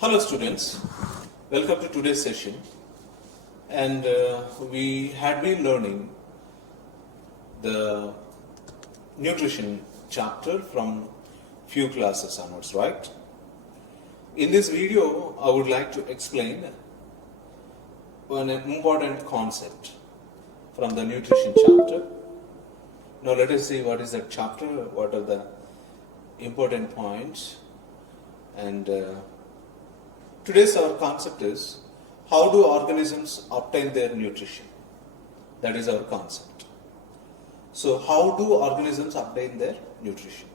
Hello students, welcome to today's session, and we had been learning the nutrition chapter from few classes onwards, right? In this video I would like to explain an important concept from the nutrition chapter. Now let us see what is that chapter, what are the important points, and today's our concept is how do organisms obtain their nutrition? That is our concept. So how do organisms obtain their nutrition?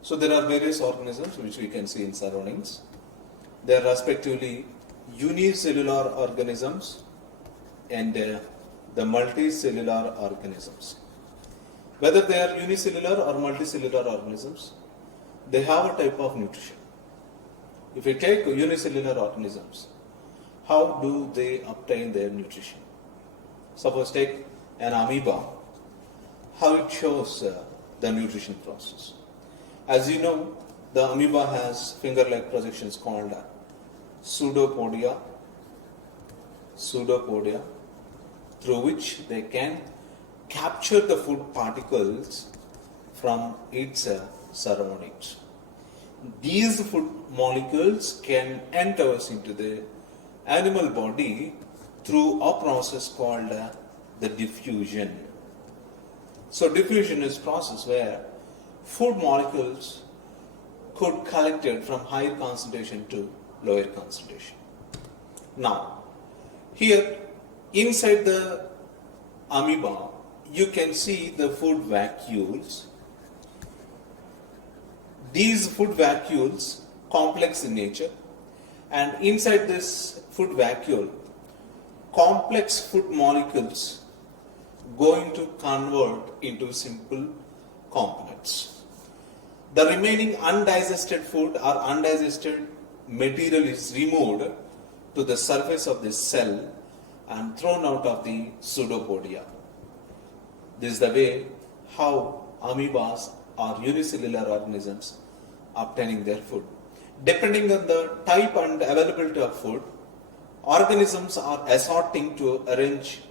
So there are various organisms which we can see in surroundings. They are respectively unicellular organisms and the multicellular organisms. Whether they are unicellular or multicellular organisms, they have a type of nutrition. If we take unicellular organisms, how do they obtain their nutrition? Suppose take an amoeba, how it shows the nutrition process. As you know, the amoeba has finger-like projections called pseudopodia, through which they can capture the food particles from its surroundings. These food molecules can enter into the animal body through a process called the diffusion. So diffusion is a process where food molecules could collected from higher concentration to lower concentration. Now, here inside the amoeba, you can see the food vacuoles. These food vacuoles complex in nature, and inside this food vacuole, complex food molecules going to convert into simple components. The remaining undigested food or undigested material is removed to the surface of this cell and thrown out of the pseudopodia. This is the way how amoebas or unicellular organisms obtaining their food. Depending on the type and availability of food, organisms are assorting to a range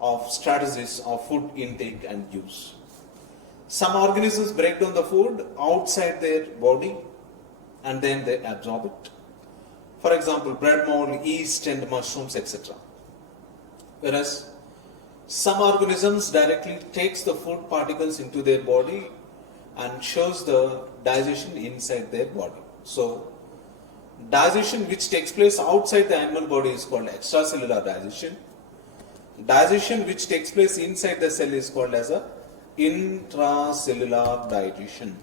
of strategies of food intake and use. Some organisms break down the food outside their body and then they absorb it. For example, bread mold, yeast and mushrooms, etc. Whereas some organisms directly takes the food particles into their body and shows the digestion inside their body. So, digestion which takes place outside the animal body is called extracellular digestion. Digestion which takes place inside the cell is called as a intracellular digestion.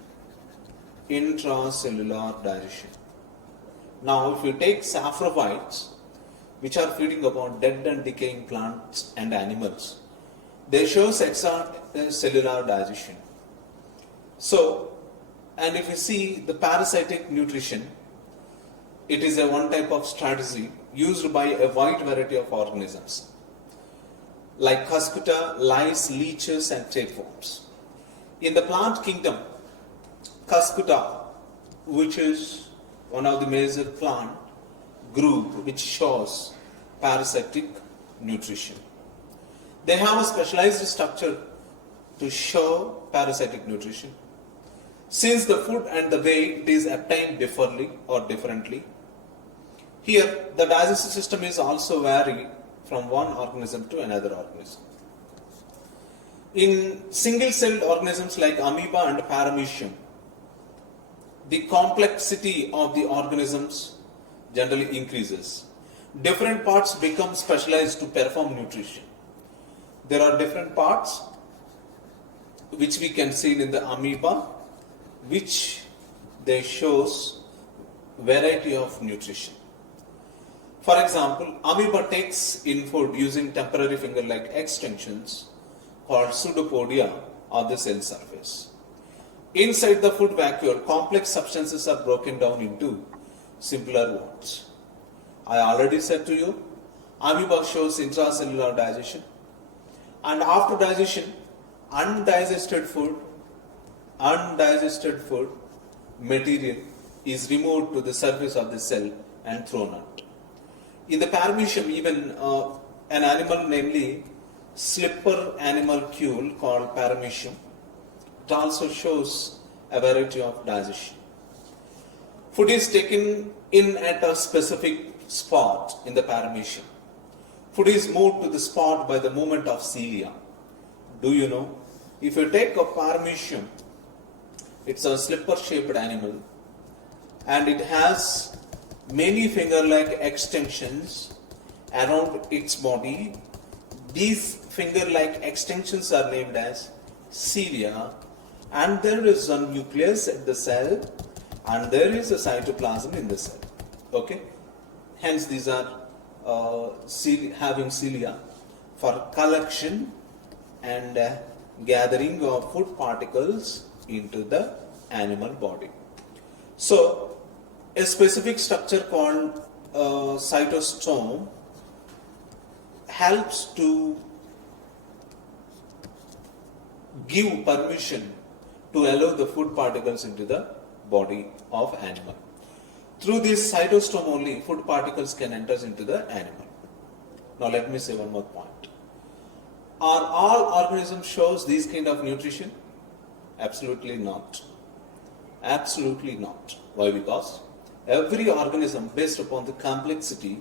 Intracellular digestion. Now, if you take saprophytes, which are feeding upon dead and decaying plants and animals, they show extracellular digestion. So, and if you see the parasitic nutrition, it is a one type of strategy used by a wide variety of organisms like cuscuta, lice, leeches and tapeworms. In the plant kingdom, cuscuta, which is one of the major plant group which shows parasitic nutrition. They have a specialized structure to show parasitic nutrition. Since the food and the way it is obtained differently, here the digestive system is also varied from one organism to another organism. In single-celled organisms like amoeba and paramecium, the complexity of the organisms generally increases. Different parts become specialized to perform nutrition. There are different parts which we can see in the amoeba, which they shows variety of nutrition. For example, amoeba takes in food using temporary finger-like extensions called pseudopodia on the cell surface. Inside the food vacuole, complex substances are broken down into simpler ones. I already said to you, amoeba shows intracellular digestion, and after digestion, undigested food material is removed to the surface of the cell and thrown out. In the paramecium, even an animal, namely slipper animalcule called paramecium, it also shows a variety of digestion. Food is taken in at a specific spot in the paramecium. Food is moved to the spot by the movement of cilia. Do you know? If you take a paramecium, it's a slipper-shaped animal, and it has many finger-like extensions around its body. These finger-like extensions are named as cilia, and there is a nucleus at the cell, and there is a cytoplasm in the cell. Okay? Hence, these are having cilia for collection and gathering of food particles into the animal body. So, a specific structure called cytostome helps to give permission to allow the food particles into the body of animal. Through this cytostome only, food particles can enter into the animal. Now let me say one more point. Are all organisms shows this kind of nutrition? Absolutely not. Absolutely not. Why? Because every organism, based upon the complexity,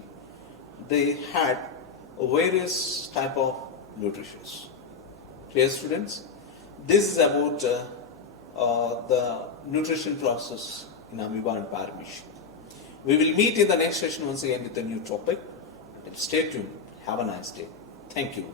they had various type of nutrition. Clear, students? This is about the nutrition process in amoeba and paramecium. We will meet in the next session once again with a new topic. Stay tuned. Have a nice day. Thank you.